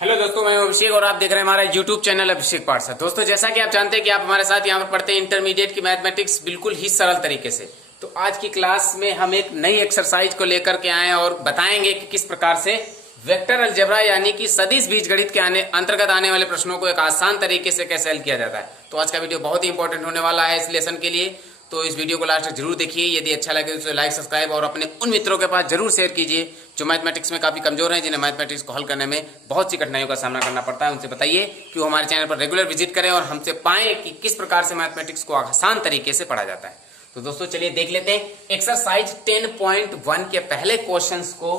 Hello दोस्तों, मैं अभिषेक और आप देख रहे हैं हमारा यूट्यूब चैनल अभिषेक पाठशाला। दोस्तों, जैसा कि आप जानते हैं कि आप हमारे साथ यहाँ पर पढ़ते हैं इंटरमीडिएट की मैथमेटिक्स बिल्कुल ही सरल तरीके से। तो आज की क्लास में हम एक नई एक्सरसाइज को लेकर के आए हैं और बताएंगे कि किस प्रकार से वेक्टर अलजेब्रा यानी कि सदिश बीजगणित के अंतर्गत आने वाले प्रश्नों को एक आसान तरीके से कैसे हल किया जाता है। तो आज का वीडियो बहुत ही इंपॉर्टेंट होने वाला है इस लेसन के लिए। तो इस वीडियो को लास्ट तक जरूर देखिए। यदि अच्छा लगे तो लाइक, सब्सक्राइब और अपने उन मित्रों के पास जरूर शेयर कीजिए जो मैथमेटिक्स में काफी कमजोर हैं, जिन्हें मैथमेटिक्स को हल करने में बहुत सी कठिनाइयों का सामना करना पड़ता है। उनसे बताइए कि वो हमारे चैनल पर रेगुलर विजिट करें और हमसे पाएं कि किस प्रकार से मैथमेटिक्स को आसान तरीके से पढ़ा जाता है। तो दोस्तों चलिए देख लेते हैं एक्सरसाइज 10.1 के पहले क्वेश्चन को,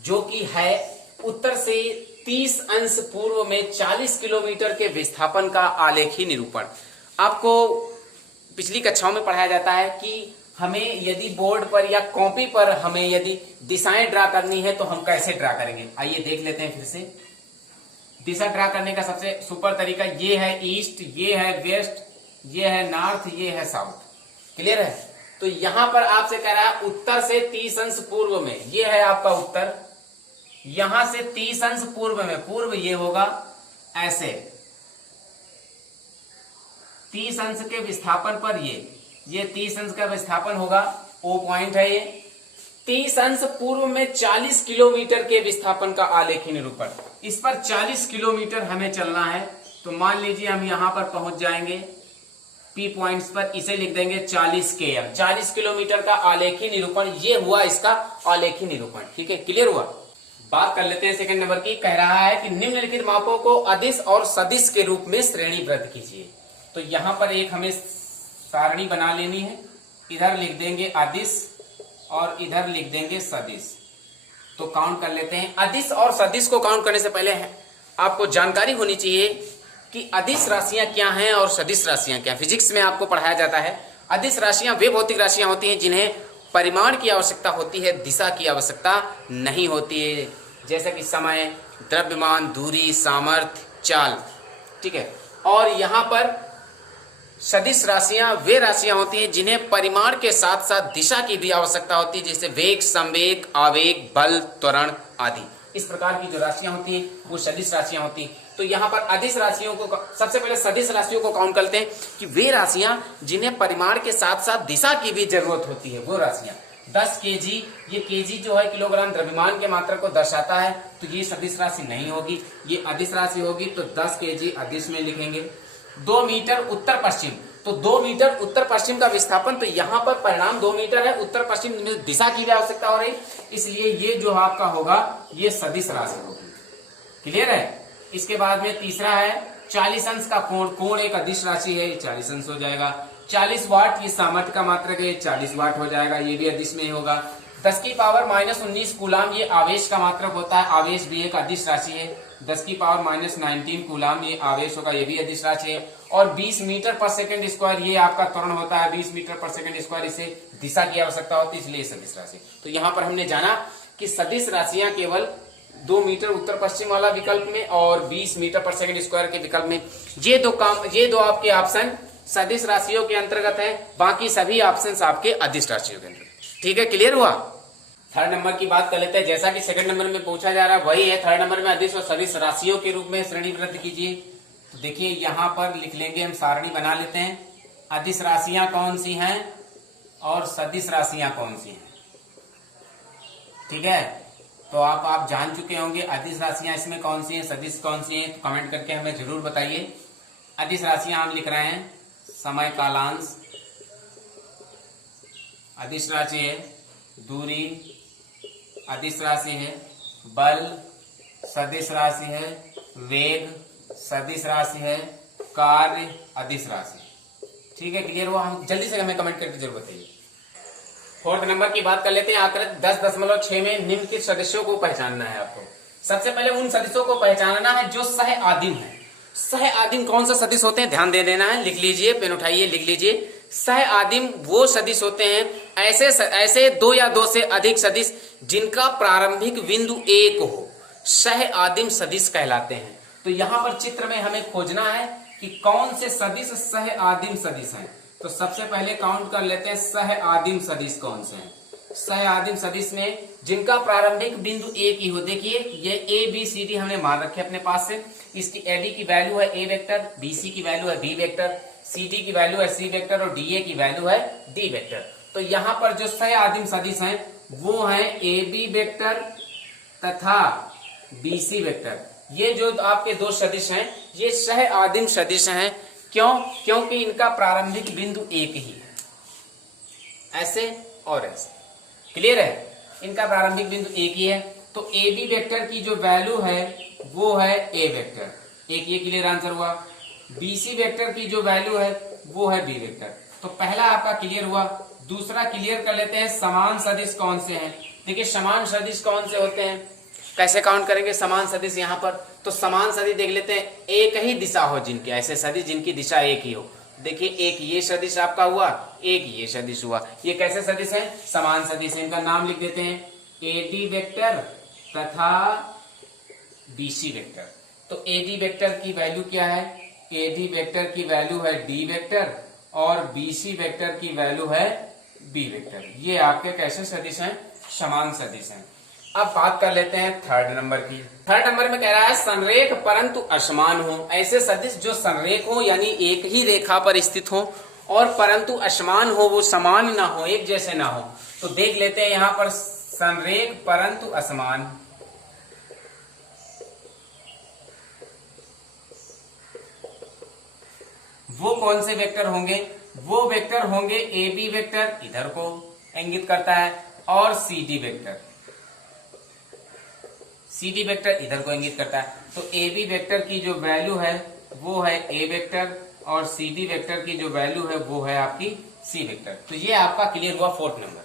जो कि है उत्तर से 30 अंश पूर्व में 40 किलोमीटर के विस्थापन का आलेखी निरूपण। आपको पिछली कक्षाओं में पढ़ाया जाता है कि हमें यदि बोर्ड पर या कॉपी पर हमें यदि दिशाएं ड्रा करनी है तो हम कैसे ड्रा करेंगे। आइए देख लेते हैं फिर से। दिशा ड्रा करने का सबसे सुपर तरीका ये है ईस्ट, ये है वेस्ट, ये है नॉर्थ, ये है साउथ। क्लियर है। तो यहां पर आपसे कह रहा है उत्तर से 30 अंश पूर्व में, ये है आपका उत्तर। यहां से 30 अंश पूर्व में, पूर्व ये होगा ऐसे 30 अंश के विस्थापन पर ये 30 अंश का विस्थापन होगा, ओ पॉइंट है ये। 30 अंश पूर्व में 40 किलोमीटर के विस्थापन का आलेखी निरूपण। इस पर 40 किलोमीटर हमें चलना है। तो मान लीजिए हम यहां पर पहुंच जाएंगे पी पॉइंट्स पर, इसे लिख देंगे 40 km। 40 किलोमीटर का आलेखी निरूपण, ये हुआ इसका आलेखी निरूपण। ठीक है, क्लियर हुआ। बात कर लेते हैं सेकंड नंबर की। कह रहा है कि निम्नलिखित मापों को अदिश और सदिश के रूप में श्रेणीबद्ध कीजिए। तो यहां पर एक हमें सारणी बना लेनी है। इधर लिख देंगे अदिश और इधर लिख देंगे सदिश। तो काउंट कर लेते हैं। अदिश और सदिश को काउंट करने से पहले आपको जानकारी होनी चाहिए कि अदिश राशियां क्या हैं और सदिश राशियां क्या हैं। फिजिक्स में आपको पढ़ाया जाता है अदिश राशियां वे भौतिक राशियां होती हैं जिन्हें परिमाण की आवश्यकता होती है, दिशा की आवश्यकता नहीं होती है। जैसे कि समय, द्रव्यमान, दूरी, सामर्थ्य, चाल। ठीक है। और यहां पर सदिश राशियां वे राशियां होती हैं जिन्हें परिमाण के साथ साथ दिशा की भी आवश्यकता होती है, जैसे वेग, संवेग, आवेग, बल, त्वरण आदि। इस प्रकार की जो राशियां होती हैं वो सदिश राशियां होती हैं। तो यहाँ पर अदिश राशियों को, सबसे पहले सदिश राशियों को काउंट करते हैं कि वे राशियां जिन्हें परिमाण के साथ साथ दिशा की भी जरूरत होती है, वो राशियां। 10 kg, ये kg जो है किलोग्राम द्रव्यमान के मात्रा को दर्शाता है, तो ये सदिश राशि नहीं होगी, ये अदिश राशि होगी। तो 10 kg अदिश में लिखेंगे। 2 मीटर उत्तर पश्चिम, तो 2 मीटर उत्तर पश्चिम का विस्थापन। तो यहां पर परिणाम 2 मीटर है, उत्तर पश्चिम में दिशा की भी आवश्यकता हो रही, इसलिए ये जो आपका होगा ये सदिश राशि होगी। क्लियर है। इसके बाद में तीसरा है 40 अंश का कोण। कोण एक अदिश राशि है, 40 अंश हो जाएगा। 40 वाट ये सामर्थ्य का मात्रक है, 40 वाट हो जाएगा, ये भी अदिश में ही होगा। 10 की पावर -19 कूलाम ये आवेश का मात्रक होता है, आवेश भी एक अदिश राशि है। 10 की पावर -19 कूलाम ये आवेश होगा, ये भी अदिश राशि है। और 20 मीटर पर सेकंड स्क्वायर ये आपका त्वरण होता है, 20 मीटर पर सेकंड स्क्वायर, इसे दिशा की आवश्यकता होती है, इसलिए सदिश राशि। तो यहाँ पर हमने जाना कि सदिश राशियां केवल 2 मीटर उत्तर पश्चिम वाला विकल्प में और 20 मीटर पर सेकंड स्क्वायर के विकल्प में, ये दो आपके ऑप्शन सदिश राशियों के अंतर्गत है, बाकी सभी ऑप्शन आपके अदिश राशियों के अंतर्गत। ठीक है, क्लियर हुआ। थर्ड नंबर की बात कर लेते हैं। जैसा कि सेकंड नंबर में पूछा जा रहा है वही है। थर्ड नंबर में अदिश और सदिश राशियों के रूप में श्रेणीबद्ध कीजिए। तो देखिए यहां पर लिख लेंगे, हम सारणी बना लेते हैं। अदिश राशियां कौन सी हैं और सदिश राशियां कौन सी हैं। ठीक है, तो आप जान चुके होंगे अदिश राशियां इसमें कौन सी हैं, सदिश कौन सी हैं। तो कमेंट करके हमें जरूर बताइए। अदिश राशियां हम लिख रहे हैं समय कालांश, अदिश राशि है दूरी, अदिश राशि है बल, सदिश राशि है वेग, सदिश राशि है कार्य, अदिश राशि। ठीक है, क्लियर हुआ। हम जल्दी से हमें कमेंट करके जरूर बताइए। फोर्थ नंबर की बात कर लेते हैं। आकृति 10.6 में निम्नलिखित सदस्यों को पहचानना है आपको। सबसे पहले उन सदस्यों को पहचानना है जो सह आदिम है। सह आदिम कौन सा सदिश होते हैं, ध्यान दे देना है। लिख लीजिए, पेन उठाइए, लिख लीजिए। सह आदिम वो सदिश होते हैं ऐसे 2 या 2 से अधिक सदिश जिनका प्रारंभिक बिंदु 1 हो, सह आदिम सदिश कहलाते हैं। तो यहां पर चित्र में हमें खोजना है कि कौन से सदिश सह आदिम सदिश हैं। तो सबसे पहले काउंट कर लेते हैं सह आदिम सदिश कौन से हैं। सह आदिम सदिश में जिनका प्रारंभिक बिंदु एक ही हो, देखिए ये ए बी सी डी हमने मान रखे अपने पास से, इसकी एडी की वैल्यू है ए वेक्टर, बीसी की वैल्यू है बी वेक्टर, सीडी की वैल्यू है सी वेक्टर और डीए की वैल्यू है डी वेक्टर। तो यहां पर जो सह आदिम सदिश हैं वो है ए बी वेक्टर तथा बीसी वेक्टर। ये जो आपके दो सदिश हैं ये सह आदिम सदिश हैं। क्यों? क्योंकि इनका प्रारंभिक बिंदु एक ही है, ऐसे और ऐसे। क्लियर है? इनका प्रारंभिक बिंदु एक ही है। तो ए बी वेक्टर की जो वैल्यू है वो है ए वेक्टर, एक ये क्लियर आंसर हुआ। बीसी वेक्टर की जो वैल्यू है वो है बी वेक्टर। तो पहला आपका क्लियर हुआ। दूसरा क्लियर कर लेते हैं समान सदिश कौन से हैं। देखिए समान सदिश कौन से होते हैं, कैसे काउंट करेंगे समान सदिश यहाँ पर। तो समान सदिश देख लेते हैं, एक ही दिशा हो जिनके, ऐसे सदिश जिनकी दिशा एक ही हो। देखिए एक ये सदिश आपका हुआ, एक ये सदिश हुआ। ये कैसे सदिश है? समान सदिश है। इनका नाम लिख देते हैं एडी वेक्टर तथा बीसी वेक्टर। तो एडी वेक्टर की वैल्यू क्या है? एडी वेक्टर की वैल्यू है डी वेक्टर और बीसी वेक्टर की वैल्यू है बी वेक्टर। ये आपके कैसे सदिश हैं? समान सदिश हैं। अब बात कर लेते हैं थर्ड नंबर की। थर्ड नंबर में कह रहा है संरेख परंतु असमान हो। ऐसे सदिश जो संरेख हो यानी एक ही रेखा पर स्थित हो और परंतु असमान हो, वो समान ना हो, एक जैसे ना हो। तो देख लेते हैं यहां पर संरेख परंतु असमान। वो कौन से वेक्टर होंगे? वो वेक्टर होंगे ए बी वेक्टर, इधर को इंगित करता है, और C D vector, C D vector इधर को इंगित करता है। तो ए बी वेक्टर की जो वैल्यू है वो है ए वेक्टर और सी डी वेक्टर की जो वैल्यू है वो है आपकी सी वेक्टर। तो ये आपका क्लियर हुआ फोर्थ नंबर।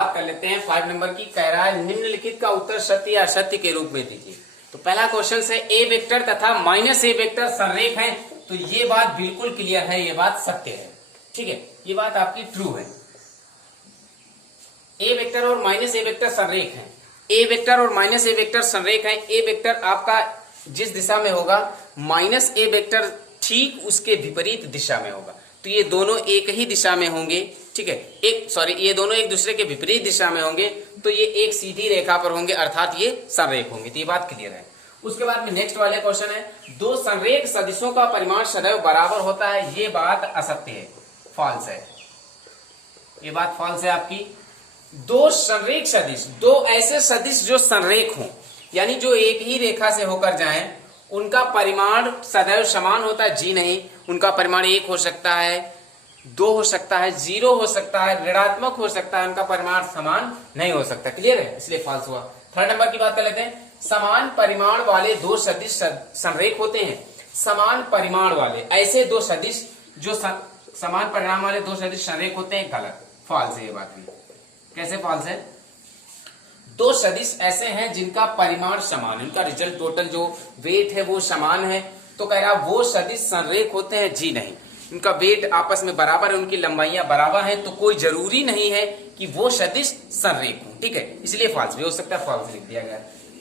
बात कर लेते हैं 5 नंबर की। कह रहा है निम्नलिखित का उत्तर सत्य या असत्य के रूप में दीजिए। तो पहला क्वेश्चन से ए वेक्टर तथा माइनस ए वेक्टर संरेख है। तो ये बात बिल्कुल क्लियर है, ये बात सत्य है। ठीक है, ये बात आपकी ट्रू है। ए वेक्टर और माइनस ए वेक्टर संरेख है। ए वेक्टर और माइनस ए वेक्टर संरेख है। ए वेक्टर आपका जिस दिशा में होगा माइनस ए वेक्टर ठीक उसके विपरीत दिशा में होगा। तो ये दोनों एक ही दिशा में होंगे। ठीक है, ये दोनों एक दूसरे के विपरीत दिशा में होंगे। तो ये एक सीधी रेखा पर होंगे, अर्थात ये संरेख होंगे। तो ये बात क्लियर है। उसके बाद में नेक्स्ट वाले क्वेश्चन है, दो संरेख सदिशों का परिमाण सदैव बराबर होता है। ये बात असत्य है, फॉल्स है। ये बात फॉल्स है आपकी। दो संरेख सदिश, दो ऐसे सदिश जो संरेख हों यानी जो एक ही रेखा से होकर जाएं, उनका परिमाण सदैव समान होता है? जी नहीं, उनका परिमाण 1 हो सकता है, 2 हो सकता है, 0 हो सकता है, ऋणात्मक हो सकता है, उनका परिमाण समान नहीं हो सकता। क्लियर है? इसलिए फॉल्स हुआ। थर्ड नंबर की बात कर लेते हैं। समान परिमाण वाले दो सदिश संरेख होते हैं। समान परिमाण वाले ऐसे दो सदिश जो समान परिमाण वाले दो सदिश संरेख होते हैं, गलत, फॉल्स है ये बात भी। कैसे फॉल्स है? दो सदिश ऐसे हैं जिनका परिमाण समान है, उनका रिजल्ट टोटल जो वेट है वो समान है। तो कह रहा वो सदिश संरेख होते हैं? जी नहीं, उनका वेट आपस में बराबर है, उनकी लंबाइयां बराबर हैं, तो कोई जरूरी नहीं है कि वो सदिश संरेख हो। ठीक है, इसलिए फॉल्स भी हो सकता है, फॉल्स लिख दिया गया।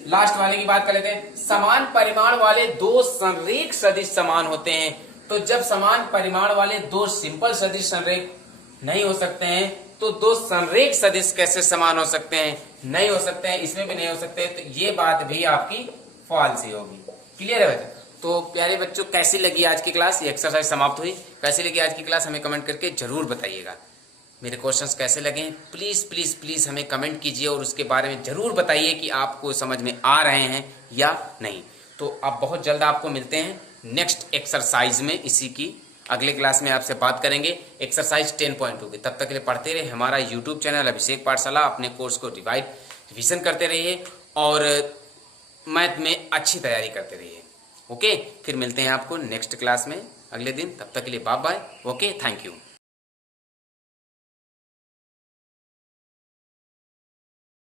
लास्ट वाले की बात कर लेते हैं। समान परिमाण वाले दो संरेख सदिश समान होते हैं। तो जब समान परिमाण वाले दो सिंपल सदिश संरेख नहीं हो सकते हैं, तो दो संरेख सदिश कैसे समान हो सकते हैं? नहीं हो सकते हैं, इसमें भी नहीं हो सकते। तो ये बात भी आपकी फॉल्स ही होगी। क्लियर है बच्चों? तो प्यारे बच्चों, कैसी लगी आज की क्लास? ये एक्सरसाइज समाप्त हुई। कैसी लगी आज की क्लास हमें कमेंट करके जरूर बताइएगा। मेरे क्वेश्चंस कैसे लगे प्लीज प्लीज प्लीज हमें कमेंट कीजिए और उसके बारे में जरूर बताइए कि आपको समझ में आ रहे हैं या नहीं। तो अब बहुत जल्द आपको मिलते हैं नेक्स्ट एक्सरसाइज में। इसी की अगले क्लास में आपसे बात करेंगे एक्सरसाइज 10.2 की। तब तक के लिए पढ़ते रहे हमारा यूट्यूब चैनल अभिषेक पाठशाला। अपने कोर्स को रिवीजन करते रहिए और मैथ में अच्छी तैयारी करते रहिए। ओके, फिर मिलते हैं आपको नेक्स्ट क्लास में अगले दिन। तब तक के लिए bye bye. Okay, thank you.